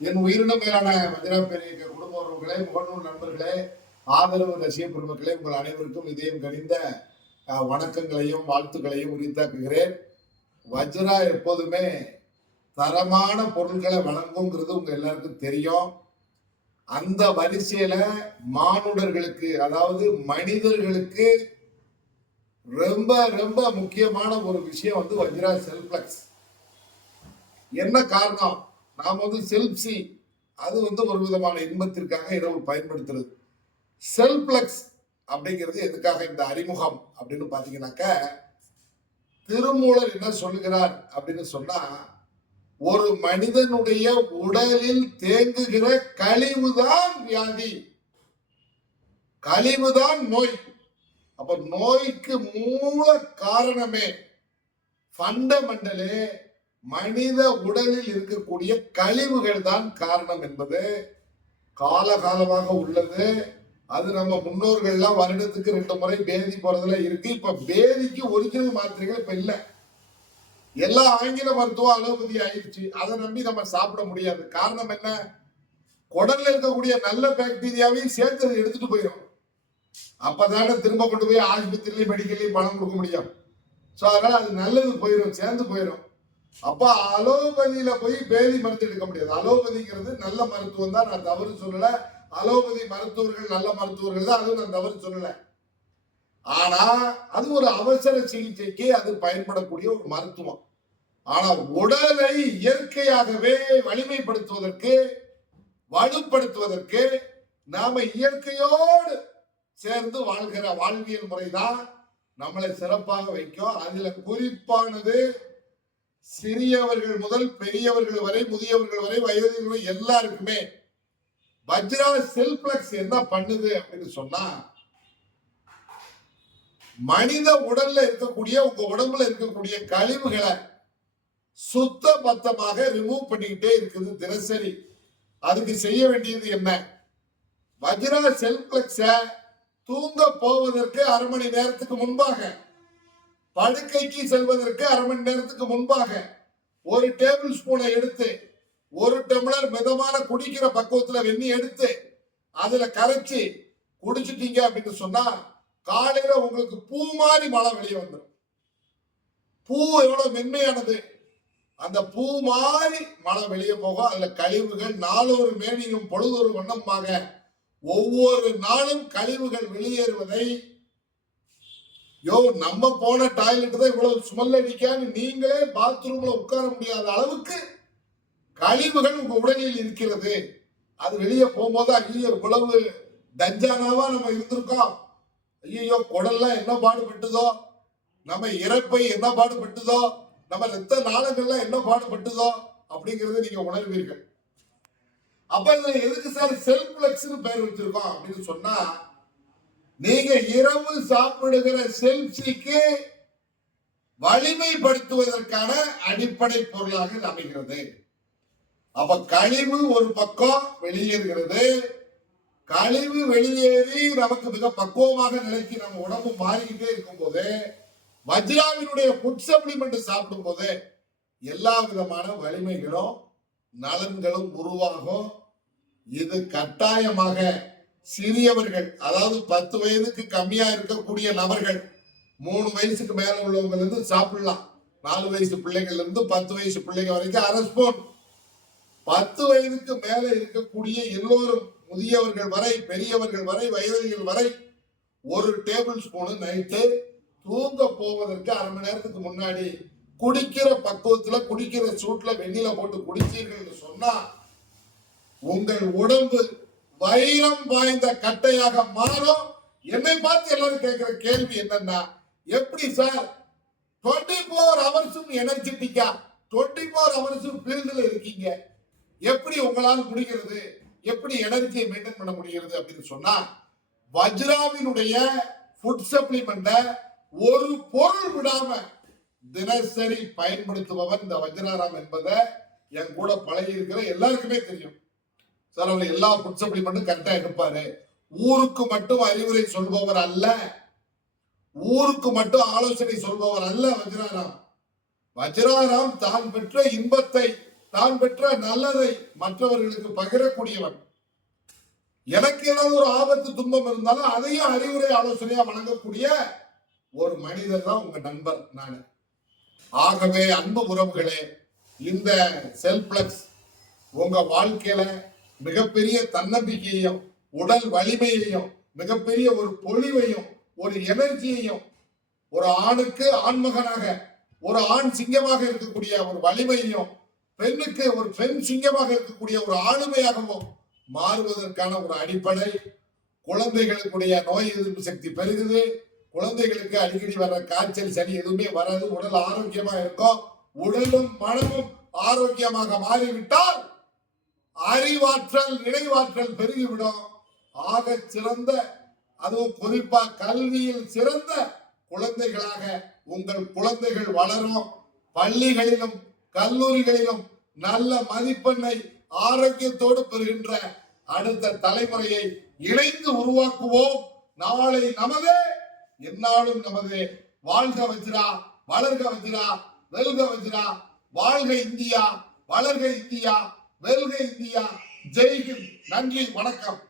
என் உயிரினம் மேலான வஜ்ரா பேரியக்க குடும்ப உறவுகளே, முகநூல் நண்பர்களே, ஆதரவு ரசிக பெருமக்களே, உங்கள் அனைவருக்கும் இதயம் கனிந்த வணக்கங்களையும் வாழ்த்துக்களையும் உரித்தாக்குகிறேன். வஜ்ரா எப்போதுமே தரமான பொருட்களை வழங்குங்கிறது உங்க எல்லாருக்கும் தெரியும். அந்த வரிசையில மானுடர்களுக்கு, அதாவது மனிதர்களுக்கு ரொம்ப ரொம்ப முக்கியமான ஒரு விஷயம் வந்து வஜ்ரா செல்ப்ளெக்ஸ். என்ன காரணம்? நாம் வந்து செல்ஃப்சி, அது வந்து ஒரு விதமான இன்பத்திற்காக இரவு பயன்படுத்துறது. செல்ப்ளெக்ஸ் அப்படிங்கிறது எதுக்காக இந்த அறிமுகம் அப்படின்னு பாத்தீங்கன்னாக்க, திருமூலர் என்ன சொல்லுகிறார் அப்படின்னு சொன்னா, ஒரு மனிதனுடைய உடலில் தேங்குகிற கழிவுதான் வியாதி, கழிவுதான் நோய். அப்ப நோய்க்கு மூல காரணமே ஃபண்டமெண்டலே மனித உடலில் இருக்கக்கூடிய கழிவுகள் தான் காரணம் என்பது காலகாலமாக உள்ளது. அது நம்ம முன்னோர்கள்லாம் வருடத்துக்கு 2 முறை பேதி போறதுல இருக்கு. இப்ப பேதிக்கு ஒரிஜினல் மாத்திரைகள் இப்ப இல்ல, எல்லாம் ஆங்கில மருத்துவம் அலோபதி ஆயிடுச்சு. அதை நம்பி நம்ம சாப்பிட முடியாது. காரணம் என்ன? குடல்ல இருக்கக்கூடிய நல்ல பாக்டீரியாவையும் சேர்த்து எடுத்துட்டு போயிடும். அப்பதானே திரும்ப கொண்டு போய் ஆஸ்பத்திரியிலையும் மெடிக்கல்லையும் பணம் கொடுக்க முடியும். ஸோ அதனால அது நல்லது போயிடும், சேர்ந்து போயிடும். அப்ப அலோபதியில போய் பேதி மருந்து எடுக்க முடியாது. அலோபதிங்கிறது நல்ல மருத்துவம் தான், நான் தவறு சொல்லல. அலோபதி மருத்துவர்கள் நல்ல மருத்துவர்கள் தான், அதுவும் நான் தவறு சொல்லல. ஆனா அது ஒரு அவசர சிகிச்சைக்கு அது பயன்படக்கூடிய ஒரு மருத்துவம். ஆனா உடலை இயற்கையாகவே வலிமைப்படுத்துவதற்கு, வலுப்படுத்துவதற்கு நாம இயற்கையோடு சேர்ந்து வாழ்கிற வாழ்வியல் முறைதான் நம்மளை சிறப்பாக வைக்கும். அதுல குறிப்பானது சிறியவர்கள் முதல் பெரியவர்கள் வரை, முதியவர்கள் வரை, வயதில் எல்லாருக்குமே வஜ்ரா செல்ப்ளெக்ஸ் என்ன பண்ணுது அப்படின்னு சொன்னா, மனித உடல்ல இருக்கக்கூடிய, உங்க உடம்புல இருக்கக்கூடிய கழிவுகளை சுத்த பத்தமாக ரிமூவ் பண்ணிக்கிட்டே இருக்குது தினசரி. அதுக்கு செய்ய வேண்டியது என்ன? வஜ்ரா செல்ப்ளெக்ஸ தூங்க போவதற்கு 1/2 மணி நேரத்துக்கு முன்பாக, படுக்கைக்கு செல்வதற்கு 1/2 மணி நேரத்துக்கு முன்பாக 1 டேபிள் ஸ்பூனை எடுத்து 1 டம்ளர் மிதமான குடிக்கிற பக்குவத்துல வெந்நி எடுத்து அதுல கரைச்சி குடிச்சிட்டீங்க அப்படின்னு சொன்னா, காலையில உங்களுக்கு பூ மாதிரி மழை வெளியே வந்துடும். பூ எவ்வளவு மென்மையானது, அந்த பூ மாதிரி மழை வெளியே போகும். அதுல கழிவுகள் நாளொரு மேனியும் பொழுதொரு வண்ணமாக ஒவ்வொரு நாளும் கழிவுகள் வெளியேறுவதை, நம்ம போன டாய்லெட் தான் இவ்வளவு ஸ்மெல் அடிக்கான்னு நீங்களே பாத்ரூம்ல உட்கார முடியாத அளவுக்கு கழிவுகள் உங்க உடலில் இருக்கிறது. அது வெளியே போகும்போது ஐயோ இவ்வளவு தஞ்சானாவா நம்ம இருந்திருக்கோம், ஐயோ குடல்லாம் என்ன பாடுபட்டுதோ, நம்ம இறப்பை என்ன பாடுபட்டுதோ, நம்ம ரத்த நாளங்கள்லாம் என்ன பாடுபட்டுதோ அப்படிங்கறத நீங்க உணர்வீர்கள். அப்ப எதுக்கு சார் செல்ப்ளெக்ஸ் பெயர் வச்சிருக்கோம் அப்படின்னு சொன்னா, நீங்க இரவு சாப்பிடுகிற செல்ஃபிக்கு வலிமைப்படுத்துவதற்கான அடிப்படை பொருளாக அமைகிறது. அப்ப கழிவு ஒரு பக்கம் வெளியேறுகிறது. கழிவு வெளியேறி நமக்கு மிக பக்குவமாக நிலைக்கு நம்ம உடம்பு மாறிக்கிட்டே இருக்கும் போது, வஜ்ராவினுடைய ஃபுட் சப்ளிமெண்ட் சாப்பிடும் போது எல்லா விதமான வலிமைகளும் நலன்களும் உருவாகும். இது கட்டாயமாக சிறியவர்கள், அதாவது 10 வயதுக்கு கம்மியா இருக்கக்கூடிய நபர்கள், 3 வயசுக்கு மேல உள்ளவங்க இருந்து சாப்பிடலாம். 4 வயசு பிள்ளைகள் இருந்து 10 வயசு பிள்ளைங்க வரைக்கும் 1/2 ஸ்பூன். 10 வயதுக்கு மேல இருக்கக்கூடிய எல்லோரும், முதியவர்கள் வரை, பெரியவர்கள் வரை, வயதிகள் வரை 1 டேபிள் ஸ்பூனு நைட்டு தூங்க போவதற்கு 1/2 மணி நேரத்துக்கு முன்னாடி குடிக்கிற பக்குவத்துல, குடிக்கிற சூட்ல வெண்ணில போட்டு குடிச்சீர்கள் சொன்னா, உங்கள் உடம்பு வைரம் வாய்ந்த கட்டையாக மாறும். என்னை பார்த்து எல்லாரும் கேட்கிற கேள்வி என்னன்னா, எப்படி சார் 24 ஹவர்ஸும் எனர்ஜெட்டிக்கா, 24 ஹவர்ஸும் ஃபீல்டுல இருக்கீங்க, எப்படி உங்களால் முடிகிறது, எப்படி எனர்ஜியை மெயின்டைன் பண்ண முடிகிறது அப்படின்னு சொன்னா, வஜ்ராவினுடைய ஃபுட் சப்ளிமெண்ட ஒரு பொருள் விடாம தினசரி பயன்படுத்துபவர் இந்த வஜ்ராராம் என்பதை என் கூட பழகி இருக்கிற எல்லாருக்குமே தெரியும். சார் அவர் எல்லா ஃபுட் சப்ளிமெண்ட்டும் கரெக்டா எடுப்பாரு. ஊருக்கு மட்டும் அறிவுரை சொல்பவர் அல்ல, ஊருக்கு மட்டும் ஆலோசனை சொல்பவர் அல்ல வஜ்ராராம். வஜ்ராராம் தான் பெற்ற இன்பத்தை தான் பெற்ற நல்லதை மற்றவர்களுக்கு பகிரக்கூடியவன். எனக்கு ஏதாவது ஒரு ஆபத்து துன்பம் இருந்தாலும் அதையும் அறிவுரை ஆலோசனையா வழங்கக்கூடிய ஒரு மனிதர் தான் உங்க நண்பர் நானு. ஆகவே அன்பு உறவுகளே, இந்த செல்ப்ளக்ஸ் உங்க வாழ்க்கையில மிகப்பெரிய தன்னம்பிக்கையையும் உடல் வலிமையையும் மிகப்பெரிய ஒரு பொலிவையும் ஒரு எனர்ஜியையும், ஒரு ஆணுக்கு ஆண்மகனாக ஒரு ஆண் சிங்கமாக இருக்கக்கூடிய ஒரு வலிமையையும், பெண்ணுக்கு ஒரு பெண் சிங்கமாக இருக்கக்கூடிய ஒரு ஆளுமையாகவும் மாறுவதற்கான ஒரு அடிப்படை. குழந்தைகளுடைய நோய் எதிர்ப்பு சக்தி பெருகுது. குழந்தைகளுக்கு அடிக்கடி வர்ற காய்ச்சல் சளி எதுவுமே வராது. உடல் ஆரோக்கியமா இருக்கும். உடலும் மனமும் ஆரோக்கியமாக மாறிவிட்டால் அறிவாற்றல் நினைவாற்றல் பெருகிவிடும். ஆக சிறந்த, அதுவும் குறிப்பா கல்வியில் சிறந்த குழந்தைகளாக உங்கள் குழந்தைகள் வளரும். பள்ளிகளிலும் கல்லூரிகளிலும் நல்ல மதிப்பெண்ணை ஆரோக்கியத்தோடு பெறுகின்ற அடுத்த தலைமுறையை இணைந்து உருவாக்குவோம். நாளை நமதே, எந்நாளும் நமதே. வாழ்க வஜ்ரா, வளர்க வஜ்ரா, வெல்க வஜ்ரா. வாழ்க இந்தியா, வளர்க இந்தியா, வெல்க இந்தியா. ஜெய்ஹிந்த். நன்றி, வணக்கம்.